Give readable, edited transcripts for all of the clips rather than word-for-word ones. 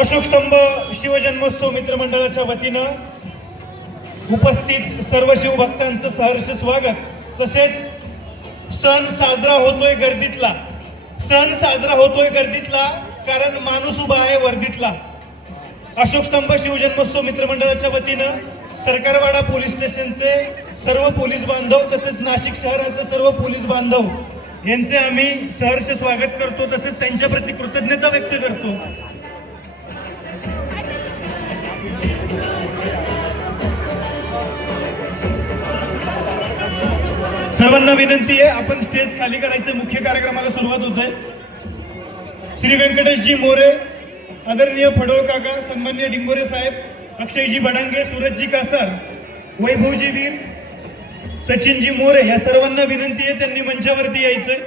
अशोक स्तंभ शिवजन्मोत्सव मित्रमंडळाच्या वतीनं उपस्थित सर्व शिवभक्तांचं सहर्ष स्वागत. तसेच सण साजरा होतोय गर्दीतला कारण माणूस उभा आहे वर्दीतला. अशोक स्तंभ शिवजन्मोत्सव मित्रमंडळाच्या वतीनं सरकारवाडा पोलीस स्टेशनचे सर्व पोलीस बांधव तसेच नाशिक शहराचे सर्व पोलीस बांधव यांचे आम्ही सहर्ष स्वागत करतो. तसेच त्यांच्या प्रति कृतज्ञता व्यक्त करतो. सर्वांना विनंती आहे, आपण स्टेज खाली करायचं. मुख्य कार्यक्रमाला सुरुवात होते. श्री व्यंकटेशजी मोरे, आदरणीय फडोळ काका, सन्माननीय डिंगोरे साहेब, अक्षयजी बडांगे, सूरजजी कासार, वैभवजी वीर, सचिनजी मोरे या सर्वांना विनंती आहे त्यांनी मंचावरती यायचंय.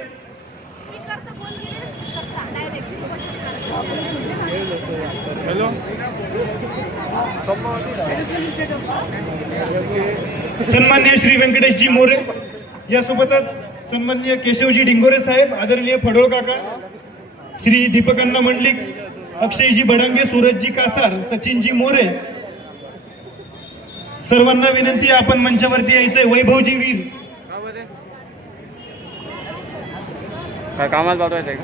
सन्माननीय श्री व्यंकटेशजी मोरे यासोबतच सन्माननीय केशवजी डिंगोरे साहेब, आदरणीय फडोळ काका, श्री दीपकअण्णा मंडलिक, अक्षयजी बडांगे, सूरजजी कासार, सचिनजी मोरे सर्वांना विनंती आहे आपण मंचावरती यायचंय. वैभवजी वीर काय कामात पाठवायचंय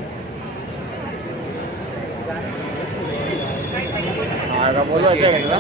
का बोलवायचं